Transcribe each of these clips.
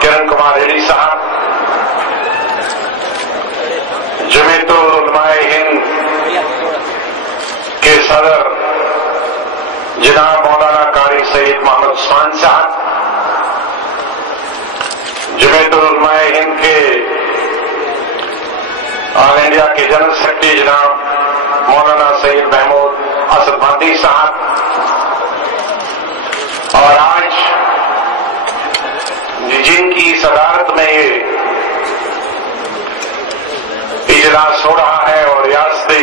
किरण कुमार रेड्डी साहब, जमीयतुल उलमाए हिंद के सदर जनाब मौलाना कारी सैयद मोहम्मद उस्मान साहब, जमीयतुल उलमाए हिंद के ऑल इंडिया के जनरल सेक्रेटरी जनाब मौलाना सैयद महमूद असद महदी साहब, और आज जिनकी सदारत में ये इजलास हो रहा है और रियासती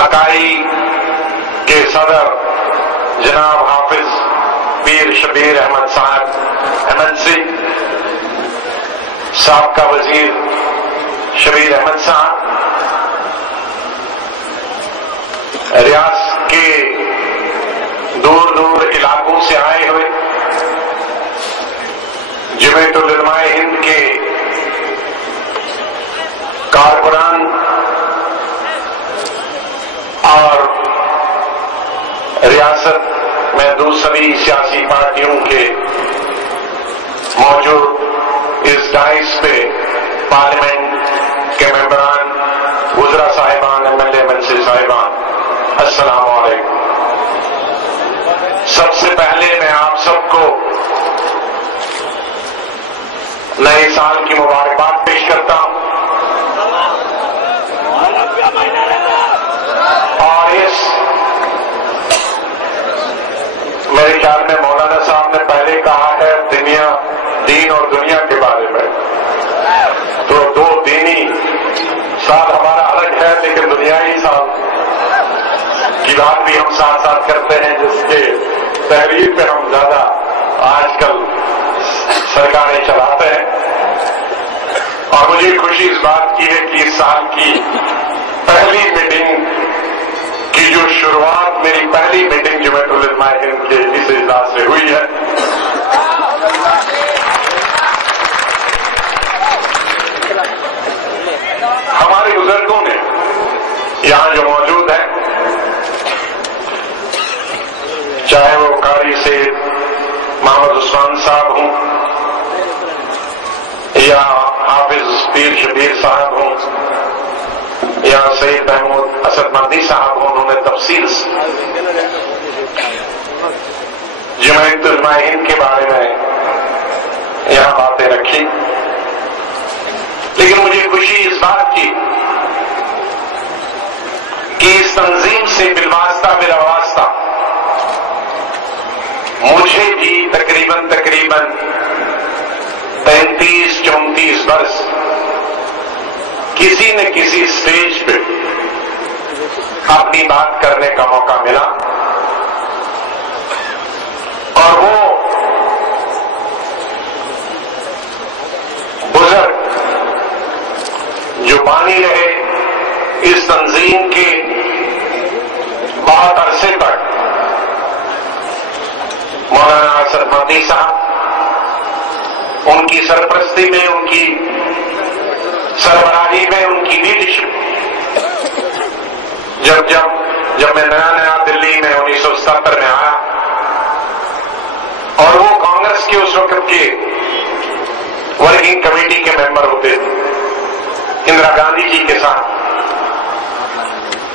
अकाई के सदर जनाब हाफिज पीर शबीर अहमद साहब एमएनसी, साबका वजीर शबीर अहमद साहब, रियासत के दूर दूर इलाकों से आए हुए जमीयतुल उलमाए हिंद के कारकुनान और रियासत में दूसरी सियासी पार्टियों के मौजूद इस डाइस पे पार्लियामेंट के मेंबरान, वुज़रा साहिबान, एमएलए एमएनसी साहिबान, अस्सलाम वालेकुम। सबसे पहले मैं आप सबको नए साल की मुबारकबाद पेश करता हूं और इस मेरे ख्याल में मौलाना साहब ने पहले कहा है दुनिया, दीन और दुनिया के बारे में, तो दो दीनी साल हमारा अलग है, लेकिन दुनियाई साल की बात भी हम साथ साथ करते हैं, जिसके तहरीर पे हम ज्यादा आजकल सरकारें चलाते हैं। और मुझे खुशी इस बात की है कि इस साल की पहली मीटिंग की जो शुरुआत, मेरी पहली मीटिंग जमीयतुल उलमाए हिंद के इस इजलास से हुई है। हमारे बुजुर्गों ने यहां जो मौजूद है, चाहे वो कारी सैयद मोहम्मद उस्मान साहब हों या हाफिज पीर शबीर साहब हों या सैयद महमूद असद महदी साहब हों, उन्होंने तफसील से जमीयतुल उलमाए हिंद के बारे में यहां बातें रखी। लेकिन मुझे खुशी इस बात की कि इस तंजीम से बिलवास्ता मेरा वास्ता, मुझे भी तकरीबन 33-34 वर्ष किसी न किसी स्टेज पे अपनी बात करने का मौका मिला, और वो बुजुर्ग जो बानी रहे इस तंजीम के बहुत अरसे तक, मौलाना असद महदी साहब, उनकी सरपरस्ती में, उनकी सरबराही में, उनकी लीडरशिप, जब मैं नया दिल्ली में 1970 में आया और वो कांग्रेस के उस वक्त के वर्किंग कमेटी के मेंबर होते थे इंदिरा गांधी जी के साथ,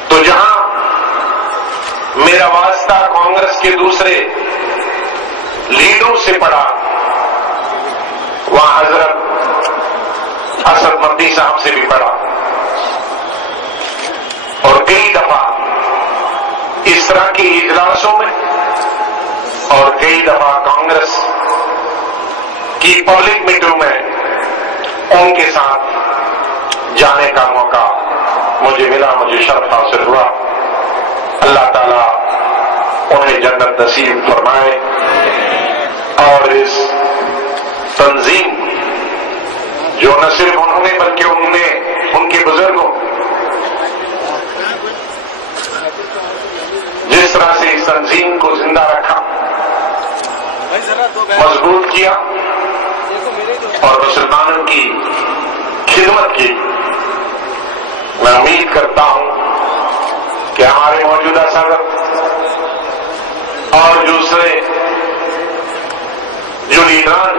तो जहां मेरा वास्ता कांग्रेस के दूसरे लीडरों से पड़ा, वहां हजरत असद महदी साहब से भी पड़ा, और कई दफा इस तरह के इजलासों में और कई दफा कांग्रेस की पब्लिक मीटिंग में उनके साथ जाने का मौका मुझे मिला, मुझे शर्फ हासिल हुआ। अल्लाह ताला उन्हें जन्नत नसीब फरमाए और इस तंजीम जो न सिर्फ उन्होंने बल्कि उनके बुजुर्गों जिस तरह से इस तंजीम को जिंदा रखा, मजबूत किया और मुसलमानों की खिदमत की, मैं उम्मीद करता हूं कि हमारे मौजूदा सदर और दूसरे जो लीडरान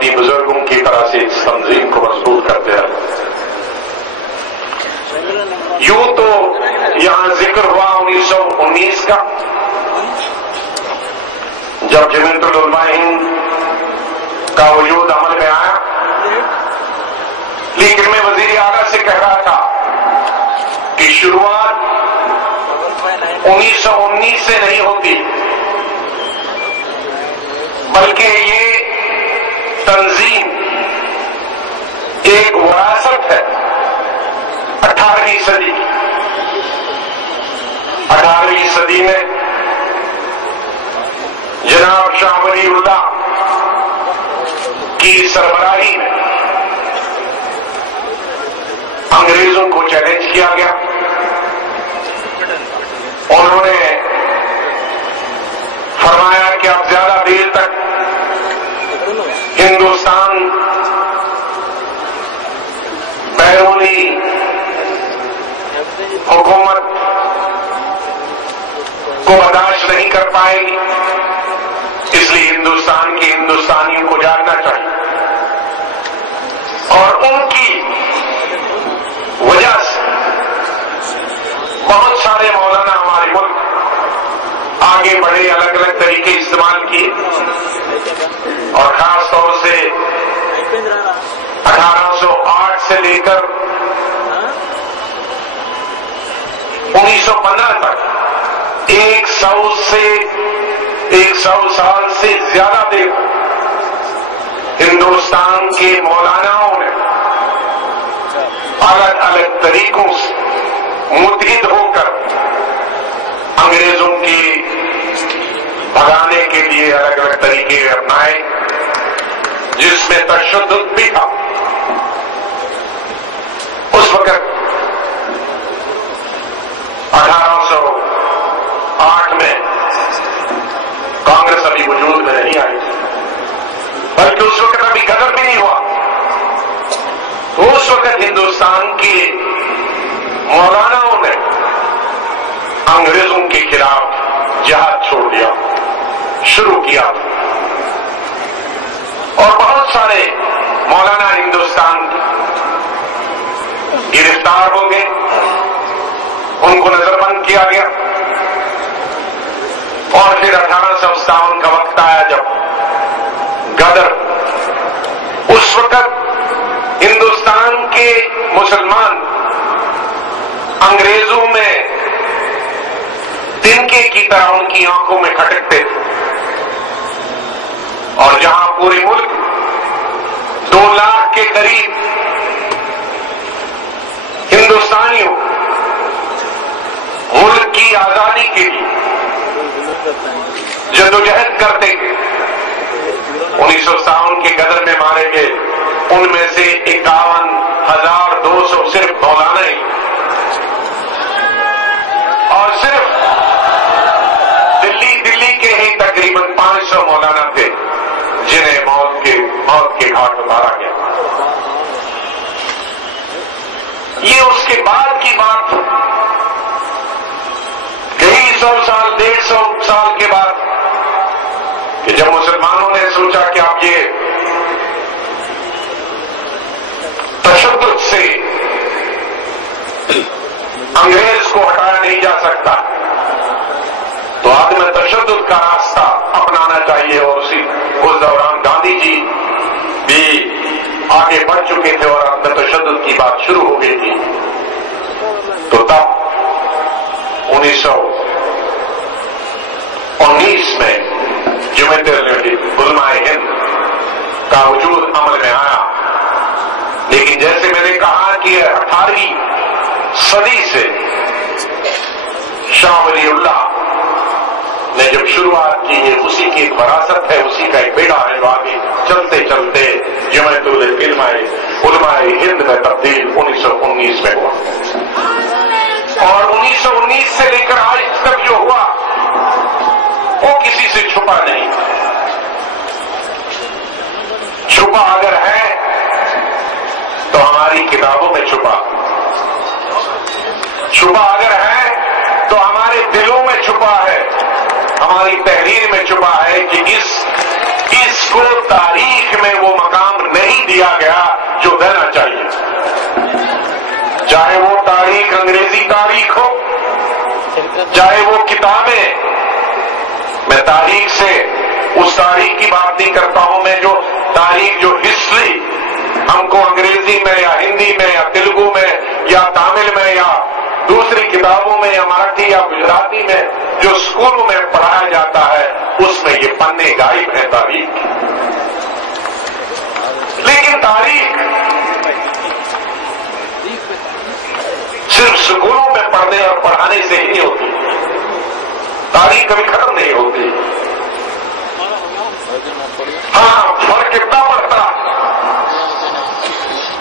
अपनी बुजुर्गों की तरह से इस तंजीम को मजबूत करते रहे। यूं तो यहां जिक्र हुआ 1919 का, जब जमीयतुल उलमा हिंद का वजूद अमल में आया, लेकिन मैं वजीर आला से कह रहा था कि शुरुआत 1919 से नहीं होती, बल्कि ये तंजीम एक विरासत है 18वीं सदी की। 18वीं सदी में जनाब शाह वलीउल्लाह की सरबराही में अंग्रेजों को चैलेंज किया गया। उन्होंने फरमाया कि अब ज्यादा देर तक हिंदुस्तान बैरूनी हुकूमत को बर्दाश्त नहीं कर पाएगी, इसलिए हिंदुस्तान के हिंदुस्तानियों को जागना चाहिए। और उनकी वजह से बहुत सारे मौलाना हमारे मुल्क आगे बढ़े, अलग अलग तरीके इस्तेमाल किए, और खास तौर से 1808 से लेकर 1915 तक 100 साल से ज्यादा देर हिंदुस्तान के मौलानाओं ने अलग अलग तरीकों से मुतहिद होकर अंग्रेजों के भगाने के लिए अलग अलग तरीके अपनाए, जिसमें तशद्दुद भी था। उस वक्त 1808 में कांग्रेस अभी वजूद में नहीं आई, बल्कि उस वक्त अभी गदर भी नहीं हुआ। तो उस वक्त हिंदुस्तान के मौलानाओं ने अंग्रेजों के खिलाफ जिहाद छोड़ दिया, शुरू किया, और बहुत सारे मौलाना हिंदुस्तान गिरफ्तार हो गए, उनको नजरबंद किया गया। और फिर 1857 का वक्त आया जब गदर, उस वक्त हिंदुस्तान के मुसलमान अंग्रेजों में तिनके की तरह उनकी आंखों में खटकते थे, और जहां पूरे मुल्क 2 लाख के करीब हिंदुस्तानियों मुल्क की आजादी के लिए जद्दोजहद करते थे, 1957 के गदर में मारे गए उनमें से 51,200 सिर्फ मौलाना ही, और सिर्फ दिल्ली के ही तकरीबन 500 मौलाना थे जिन्हें मौत के घाट उतारा गया। ये उसके बाद की बात, कई 100 साल 150 साल के बाद, कि जब मुसलमानों ने सोचा कि अब ये तशद्दुद से अंग्रेज को हटाया नहीं जा सकता, तो आदमी तशद्दुद का रास्ता अपनाना चाहिए। और उस दौरान गांधी जी भी आगे बढ़ चुके थे और अंदर तशद्दुद की बात शुरू हो गई थी। तो तब 1919 में जमीयत उलमा हिंद का वजूद अमल में आया। लेकिन जैसे मैंने कहा कि 18वीं सदी से शाह वलीउल्लाह ने जब शुरुआत की, ये उसी की एक विरासत है, उसी का एक बेड़ा है, जो आगे चलते चलते जमीयत उलमा हिंद में तब्दील 1919 में हुआ। और 1919 से लेकर आज तक जो हुआ वो किसी से छुपा नहीं। छुपा अगर है तो हमारी किताबों में छुपा, छुपा अगर है तो हमारे दिलों में छुपा है, हमारी तहरीर में छुपा है कि इसको तारीख में वो मकाम انگریزی تاریخ ہو، چاہے وہ کتابیں، میں تاریخ سے اس تاریخ کی بات نہیں کرتا ہوں، میں جو تاریخ، جو ہسٹری ہم کو انگریزی میں یا ہندی میں یا تیلگو میں یا تامل میں یا دوسری کتابوں میں یا مراٹھی یا گجراتی میں جو اسکولوں میں پڑھایا جاتا ہے، اس میں یہ پنے غائب ہیں تاریخ کی۔ لیکن تاریخ صرف اسکولوں میں پڑھنے اور پڑھانے سے ہی نہیں ہوتی، تاریخ کبھی ختم نہیں ہوتی۔ ہاں، فرق اتنا پڑتا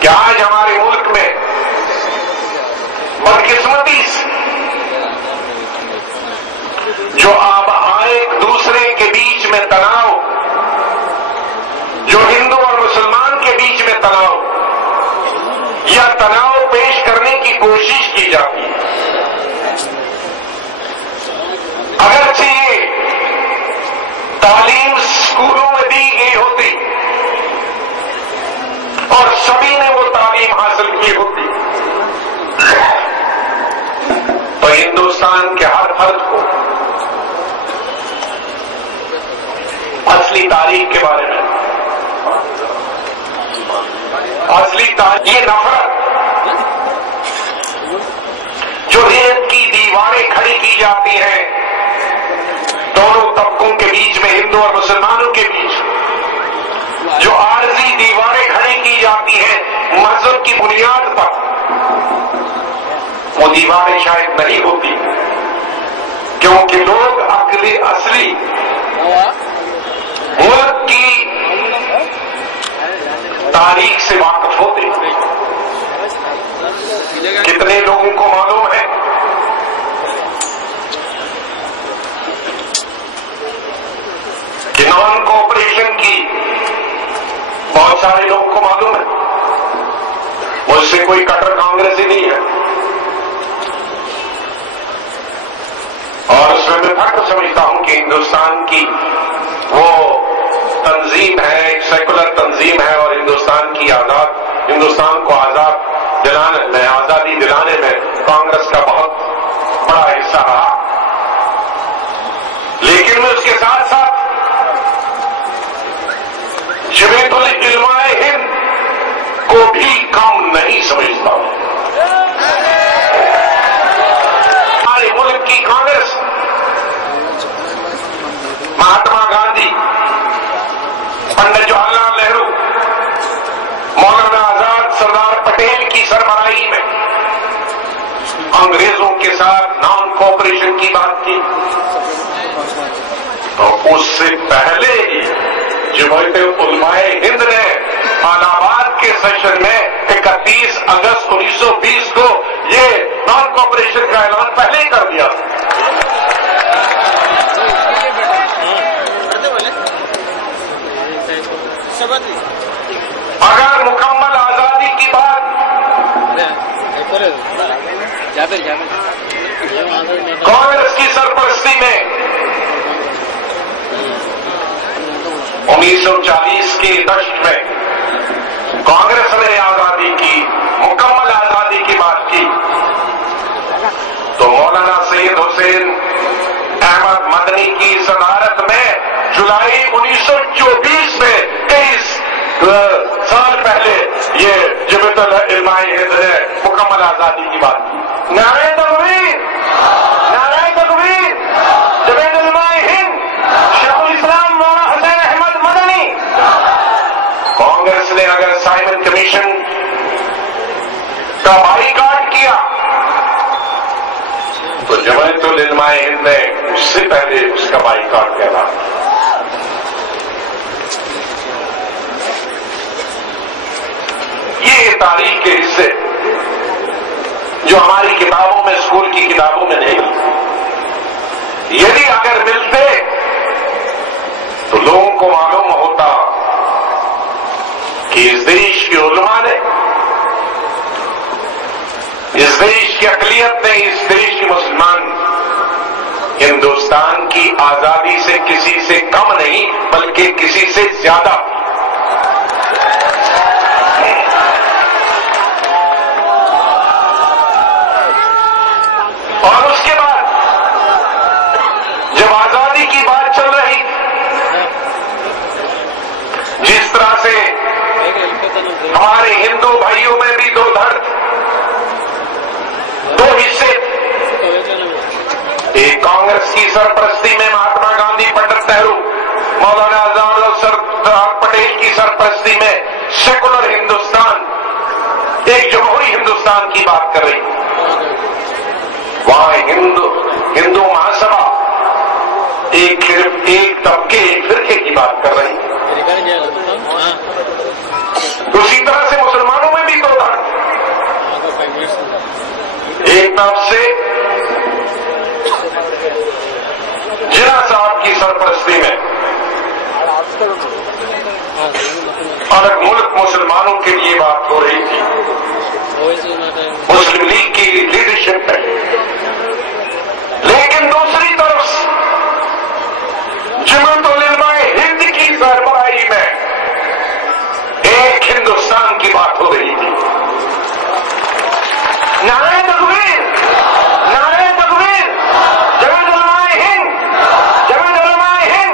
کہ آج ہمارے ملک میں بدقسمتی سے جو اب ایک دوسرے کے بیچ میں تناؤ، جو ہندو اور مسلمان کے بیچ میں تناؤ یا تناؤ پیش کرنے کی کوشش کی جاتی ہے، اگرچہ یہ تعلیم اسکولوں میں دی گئی ہوتی اور سبھی نے وہ تعلیم حاصل کی ہوتی تو ہندوستان کے ہر فرد کو اصلی تاریخ کے بارے میں، اصلی تاریخ، یہ نفرت جو ریت کی دیواریں کھڑی کی جاتی ہیں دونوں طبقوں کے بیچ میں، ہندو اور مسلمانوں کے بیچ جو عارضی دیواریں کھڑی کی جاتی ہیں مذہب کی بنیاد پر، وہ دیواریں شاید نہیں ہوتی کیونکہ لوگ اصلی ملک کی تاریخ سے واقف ہوتے ہیں۔ کتنے لوگوں کو معلوم ہے کہ نان کوآپریشن کی بہت سارے لوگوں کو معلوم ہے، مجھ سے کوئی کٹر کانگریسی نہیں ہے، اور اس میں میں فخر سمجھتا ہوں کہ ہندوستان کی وہ تنظیم ہے، ایک سیکولر تنظیم ہے، اور ہندوستان کو آزادی دلانے میں کانگریس کا بہت بڑا حصہ رہا۔ لیکن میں اس کے ساتھ ساتھ جمعیت العلماء ہند کو بھی کم نہیں سمجھتا ہوں۔ ہمارے ملک کی کانگریس مہاتما گاندھی، پنڈت جواہر لال نہرو، مولانا آزاد، سردار پٹیل کی سربراہی میں انگریزوں کے ساتھ نان کوآپریشن کی بات کی، تو اس سے پہلے ہی جمعیت علماء ہند نے الہ آباد کے سیشن میں 31 اگست 1920 کو یہ نان کوآپریشن کا اعلان پہلے ہی کر دیا۔ اگر مکمل آزادی کی بات کانگریس کی سرپرستی میں 1940 کے دشک میں کانگریس نے آزادی کی، مکمل آزادی کی بات کی، تو مولانا سید حسین احمد مدنی کی صدارت میں جولائی 1924 میں 23 سال پہلے یہ جمعیت العلماء ہند نے مکمل آزادی کی بات کی۔ نعرہ تکبیر، نعرہ تکبیر، جمعیت علماء ہند، شیخ الاسلام مولانا حسین احمد مدنی۔ کانگریس نے اگر سائمن کمیشن کا بائیکاٹ کیا تو جمعیت العلماء ہند نے اس سے پہلے اس کا بائیکاٹ کیا۔ یہ تاریخ کے حصے جو ہماری کتابوں میں، اسکول کی کتابوں میں نہیں، یدی اگر ملتے تو لوگوں کو معلوم ہوتا کہ اس دیش کے علماء نے، اس دیش کی اقلیت نے، اس دیش کے مسلمان ہندوستان کی آزادی سے کسی سے کم نہیں بلکہ کسی سے زیادہ۔ से हमारे हिंदू भाइयों में भी दो धड़, दो हिस्से। एक कांग्रेस की सरपरस्ती में महात्मा गांधी, पंडित नेहरू, मौलाना आजाद और सरदार पटेल की सरपरस्ती में सेकुलर हिंदुस्तान, एक जमहूरी हिंदुस्तान की बात कर रही। वहां हिंदू महासभा एक तबके, एक फिरके की बात कर रही। उसी तरह से मुसलमानों में भी दो धड़, एक तरफ से जिन्ना साहब की सरपरस्ती में अलग मुल्क मुसलमानों के लिए बात हो रही थी, मुस्लिम लीग की लीडरशिप है। लेकिन दूसरी तरफ जमात उलमाए हिंद की सरबराही में एक हिंदुस्तान की बात हो रही थी। नारे तकबीर, नारे तकबीर, जमात उलमाए हिंद, जमात उलमाए हिंद।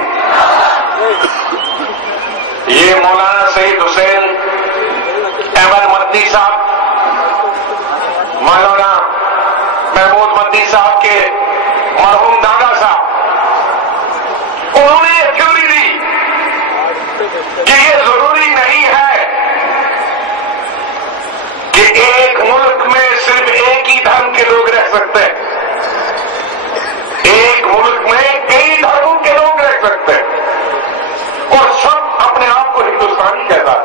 ये मौलाना सईद हुसैन अहमद मदनी साहब, मौलाना महमूद मदनी साहब के मरहूम दादा साहब, उन्होंने ये थ्योरी दी कि ये जरूरी नहीं है कि एक मुल्क में सिर्फ एक ही धर्म के लोग रह सकते हैं। एक मुल्क में कई धर्मों के लोग रह सकते हैं और सब अपने आप को हिंदुस्तानी कहता है।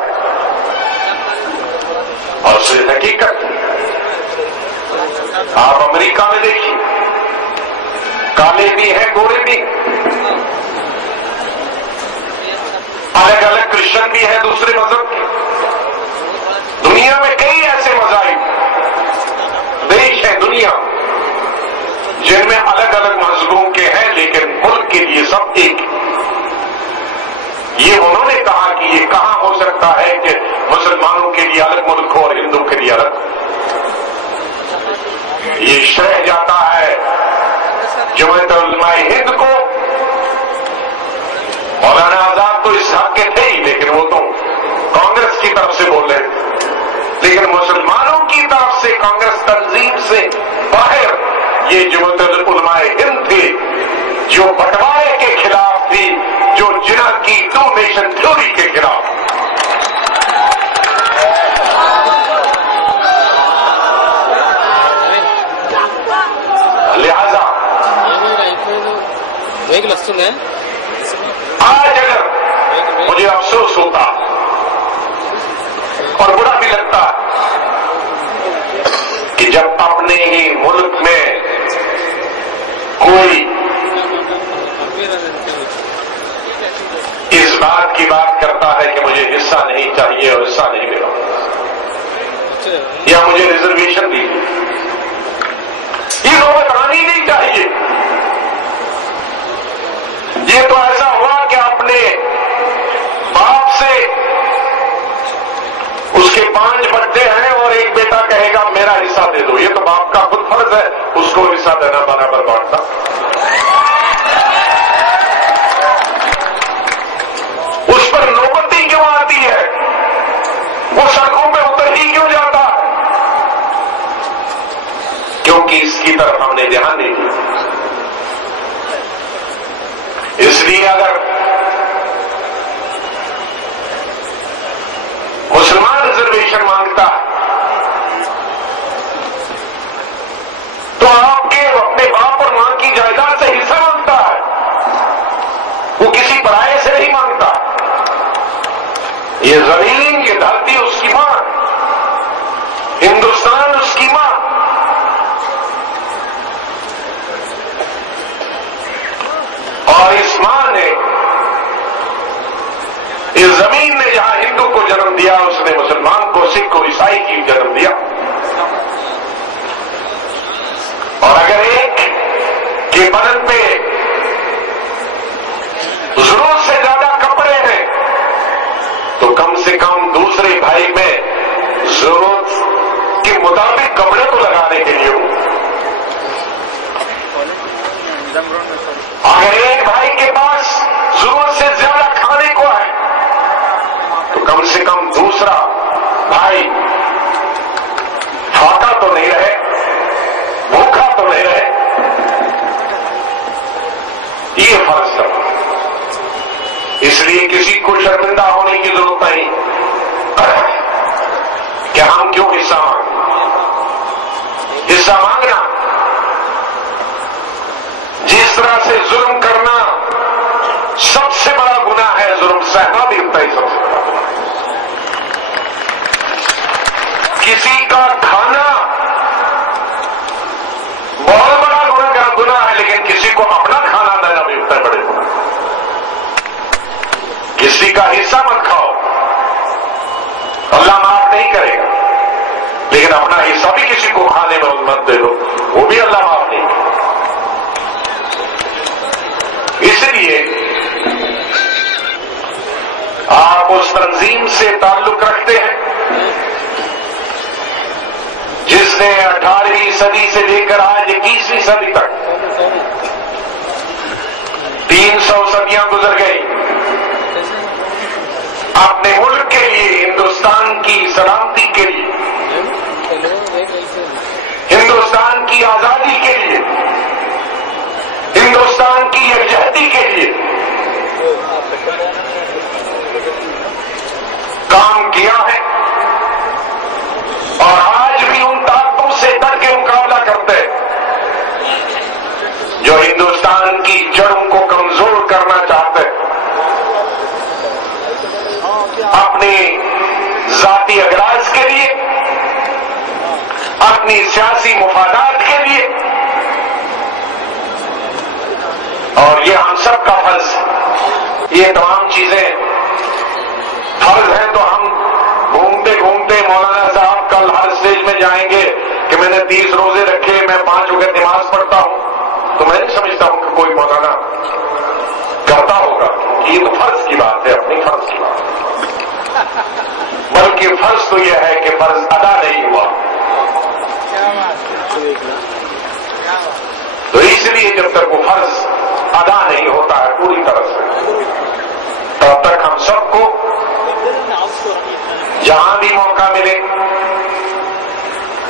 और सिर्फ हकीकत आप अमेरिका में देखिए, काले भी हैं, गोरे भी, अलग अलग क्रिश्चियन भी है, दूसरे मजहब के। दुनिया में कई ऐसे मज़ाहिब देश हैं दुनिया जिनमें अलग अलग मजहबों के हैं, लेकिन मुल्क के लिए सब एक। ये उन्होंने कहा कि ये कहां हो सकता है कि मुसलमानों के लिए अलग मुल्क हो और हिंदू के लिए अलग। ये श्रेय जाता है जमात उलमाए हिंद को। मौलाना आजाद तो इस हक के थे ही, लेकिन वो तो कांग्रेस की तरफ से बोल रहे थे। लेकिन मुसलमानों की तरफ से कांग्रेस तंजीम से बाहर ये जमात उलमाए हिंद थे, जो बंटवारे के खिलाफ थी, जो जिन्ना की टू नेशन थ्योरी के खिलाफ। लिहाजा आज अगर मुझे अफसोस होता और बुरा भी लगता कि जब अपने ही मुल्क में कोई इस बात की बात करता है कि मुझे हिस्सा नहीं चाहिए और हिस्सा नहीं मिला, या मुझे रिजर्वेशन दी, ये नौबत आनी नहीं चाहिए। ये तो ऐसा हुआ कि अपने बाप से उसके 5 बच्चे हैं और एक बेटा कहेगा मेरा हिस्सा दे दो। ये तो बाप का खुद फर्ज है उसको हिस्सा देना, बराबर बांटना। उस पर नौबत ही क्यों आती है? वो सड़कों पे उतर ही क्यों जाता है? क्योंकि इसकी तरफ हमने ध्यान नहीं दिया। इसलिए अगर मुसलमान रिजर्वेशन मांगता है तो आपके अपने बाप और मां की जायदाद से हिस्सा मांगता है, वो किसी पराये से नहीं मांगता। ये जमीन, ये धरती उसकी मां, हिंदुस्तान उसकी मां। और इस मां ने, इस जमीन ने जहां हिंदू को जन्म दिया, उसने मुसलमान को, सिख को, ईसाई की जन्म दिया। और अगर एक के बदन पे जरूरत से ज्यादा कपड़े हैं तो कम से कम दूसरे भाई में जरूरत के मुताबिक कपड़े तो लगाने के लिए हो। अगर एक भाई के पास जरूरत से ज्यादा खाने को है तो कम दूसरा भाई फाका तो नहीं रहे, भूखा तो नहीं रहे, ये फर्ज है। इसलिए किसी को शर्मिंदा होने की जरूरत नहीं कि हम क्यों हिस्सा मांगें। हिस्सा मांगना, जिस तरह से जुल्म करना सबसे बड़ा गुनाह है, जुल्म सहना भी उतना ही सबसे बड़ा गुनाह है। किसी का खाना बहुत बड़ा गुनाह है, लेकिन किसी को अपना खाना देना भी उतना बड़े गुनाह है। किसी का हिस्सा मत खाओ, अल्लाह माफ नहीं करेगा, लेकिन अपना हिस्सा भी किसी को खाने में मत दे दो, वो भी अल्लाह माफ नहीं करेगा। इसलिए आप उस तंजीम से ताल्लुक रखते हैं जिसने 18वीं सदी से लेकर आज 21वीं सदी तक 300 सदियां गुजर गई अपने मुल्क के लिए, हिंदुस्तान की सलामती के लिए, हिंदुस्तान की आजादी के लिए, हिंदुस्तान की यकजहती के लिए काम किया है। और आज भी उन ताकतों से डट के मुकाबला करते हैं जो हिंदुस्तान की जड़ों को कमजोर करना चाहते हैं, अपने जाती अगराज के लिए, अपनी सियासी मुफादात के लिए। और ये हम सब का फर्ज है। ये तमाम चीजें फर्ज हैं, तो हम घूमते घूमते मौलाना साहब कल हर स्टेज में जाएंगे कि मैंने 30 रोजे रखे, मैं 5 वक्त नमाज पढ़ता हूं, तो मैं नहीं समझता हूं कि कोई मौलाना करता होगा। ये तो फर्ज की बात है, अपनी फर्ज की बात है। बल्कि फर्ज तो यह है कि फर्ज अदा नहीं हुआ। तो इसलिए जब तक वो फर्ज अदा नहीं होता है पूरी तरह से, तब तक हम सबको जहां भी मौका मिले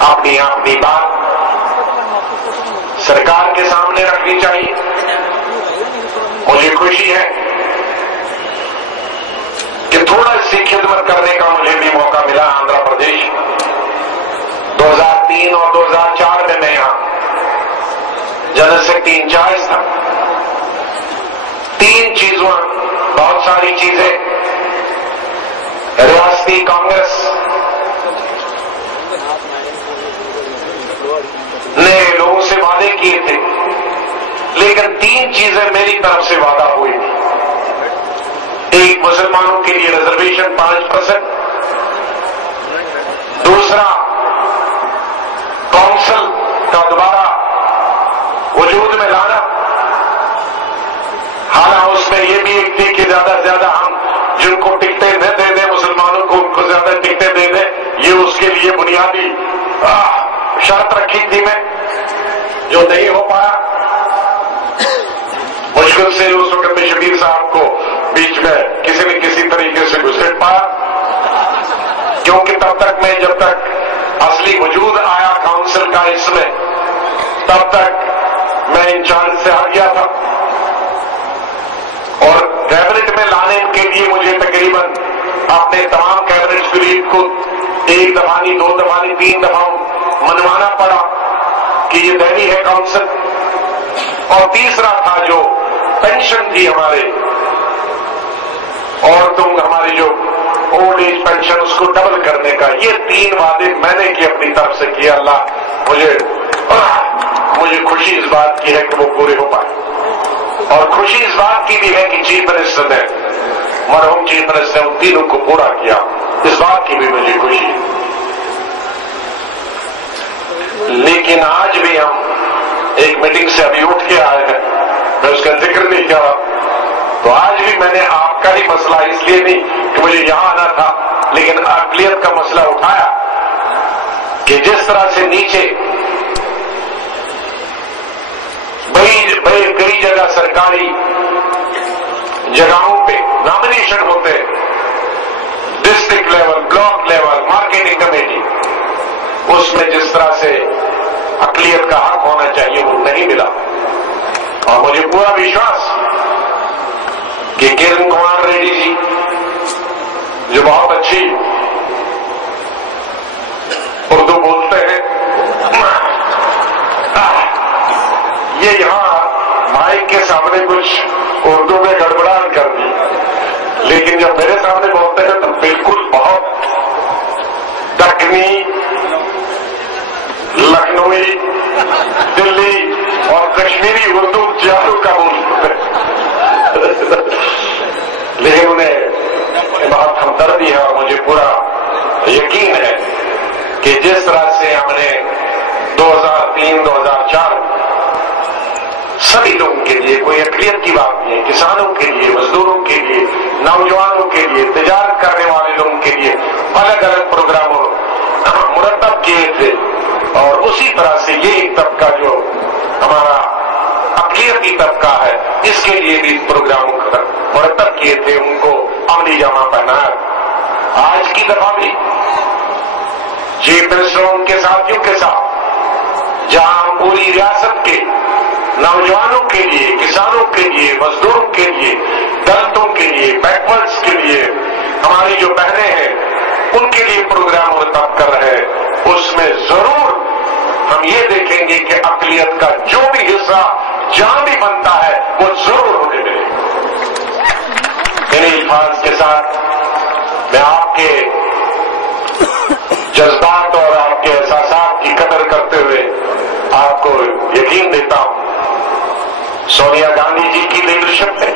अपनी अपनी बात सरकार के सामने रखनी चाहिए। मुझे खुशी है कि थोड़ा सी खिदमत करने का मुझे भी मौका मिला आंध्र प्रदेश। 2003 और 2004 में मैं यहां जनरल सेक्रेटरी इंचार्ज था। 3 चीजों, बहुत सारी चीजें रियासती कांग्रेस ने लोगों से वादे किए थे, लेकिन 3 चीजें मेरी तरफ से वादा हुई थी। एक, मुसलमानों के लिए रिजर्वेशन 5%, दूसरा काउंसिल का दोबारा वजूद में लाना। हालांकि उसमें यह भी एक थी कि ज्यादा से ज्यादा हम जिनको टिकटें न दे दें मुसलमानों को, उनको ज्यादा टिकटें दे दें, ये उसके लिए बुनियादी शर्त रखी थी मैं, जो नहीं हो पाया। मुश्किल से उस वक्त में शबीर साहब को बीच में किसी न किसी तरीके से घुसेट पाया, क्योंकि तब तक मैं, जब तक असली वजूद आया काउंसिल का इसमें, तब तक मैं इंचार्ज से हट गया था। और कैबिनेट में लाने के लिए मुझे तकरीबन अपने तमाम कैबिनेट स्क्रीन को 1 दफा नहीं, 2 दफा नहीं, 3 दफा मनवाना पड़ा कि ये दैनी है काउंसिल। और तीसरा था जो पेंशन थी हमारे, और तुम हमारी जो ओल्ड एज पेंशन उसको डबल करने का, ये 3 वादे मैंने की अपनी तरफ से किया। अल्लाह मुझे खुशी इस बात की है कि वो पूरे हो पाए, और खुशी इस बात की भी है कि चीफ मिनिस्टर ने, मरहूम चीफ मिनिस्टर ने उन 3 को पूरा किया। इस बात की भी मुझे खुशी है। लेकिन आज भी हम एक मीटिंग से अभी उठ के आए हैं, मैं उसका जिक्र नहीं किया, तो आज भी मैंने आपका ही मसला, इसलिए नहीं कि मुझे यहां आना था, लेकिन अक़लियत का मसला उठाया कि जिस तरह से नीचे कई जगह सरकारी जगहों पे नॉमिनेशन होते हैं, district level block level marketing committee, उसमें जिस तरह से अकलियत का हक होना चाहिए वो नहीं मिला। और मुझे पूरा विश्वास कि किरण कुमार रेड्डी जी जो बहुत अच्छी उर्दू बोलते हैं, ये यहां माइक के सामने कुछ उर्दू में गड़बड़ाहट कर दी, लेकिन जब मेरे सामने बोलते हैं तो बिल्कुल बहुत दक्कनी, लखनवी, दिल्ली और कश्मीरी उर्दू चारों का बोलते हैं। लेकिन उन्हें बहुत हमदर्दी है और मुझे पूरा यकीन है कि जिस तरह से हमने 2003-2004 सभी लोगों के लिए, कोई अकलियत की बात नहीं है, किसानों के लिए, मजदूरों के लिए, नौजवानों के लिए, तिजारत करने वाले लोगों के लिए अलग अलग प्रोग्रामों मुरतब किए थे। और उसी तरह से ये एक तबका जो हमारा अकलियती तबका है, इसके लिए भी प्रोग्राम मुरतब किए थे, उनको अमली जामा पहनाया। आज की दफा भी चीफ मिनिस्टर उनके साथियों के साथ जहां पूरी रियासत के नौजवानों के लिए, किसानों के लिए, मजदूरों के लिए, दलितों के लिए, बैकवर्ड्स के लिए, हमारी जो बहनें हैं उनके लिए प्रोग्राम मुरतब कर रहे हैं, उसमें जरूर हम ये देखेंगे कि अकलियत का जो भी हिस्सा जहां भी बनता है वो जरूर होने मिले। इन अल्फाज के साथ मैं आपके जज्बात और आपके एहसासात की कदर करते हुए आपको यकीन देता हूं, सोनिया गांधी जी की लीडरशिप में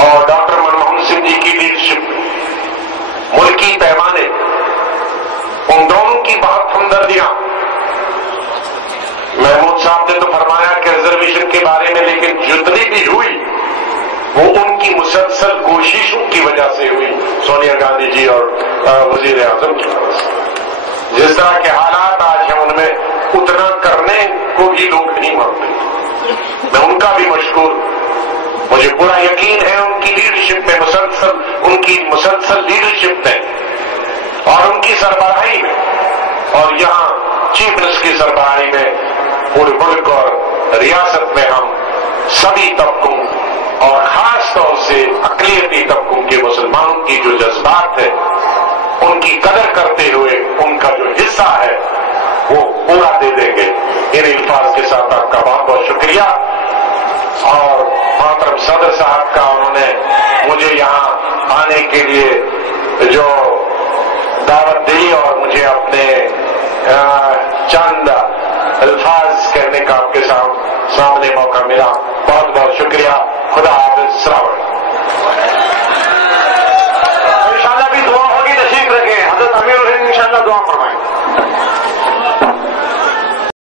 और डॉक्टर मनमोहन सिंह जी की लीडरशिप में मुल्की पैमाने उन दोनों की बहुत हमदर्दियां। महमूद साहब ने तो फरमाया कि रिजर्वेशन के बारे में, लेकिन जितनी भी हुई वो उनकी मुसलसल कोशिशों की वजह से हुई, सोनिया गांधी जी और वजीर आजम की वजह से। जिस तरह के हालात आज हैं उनमें उतना करने को भी लोग नहीं मानते। मैं उनका भी मशकूर, मुझे पूरा यकीन है उनकी लीडरशिप में, उनकी मुसलसल लीडरशिप में और उनकी सरबराही में, और यहां चीफ मिनिस्टर की सरबराही में पूरे मुल्क और रियासत में हम सभी तबकों और खास तौर से अकलियती तबकों के मुसलमानों की जो जज्बात है उनकी कदर करते हुए उनका जो हिस्सा है वो पूरा दे देंगे। इन अल्फाज के साथ आपका बहुत बहुत शुक्रिया। और मोहतरम सदर साहब का, उन्होंने मुझे यहाँ आने के लिए जो दावत दी और मुझे अपने चंद अल्फाज कहने का आपके सामने मौका मिला, बहुत बहुत शुक्रिया। खुदा हाफिज़। श्रावण इंशाल्लाह भी दुआ होगी, तशरीफ रखें। हजरत अमीरुल हिंद इंशाल्लाह दुआ फरमाएं।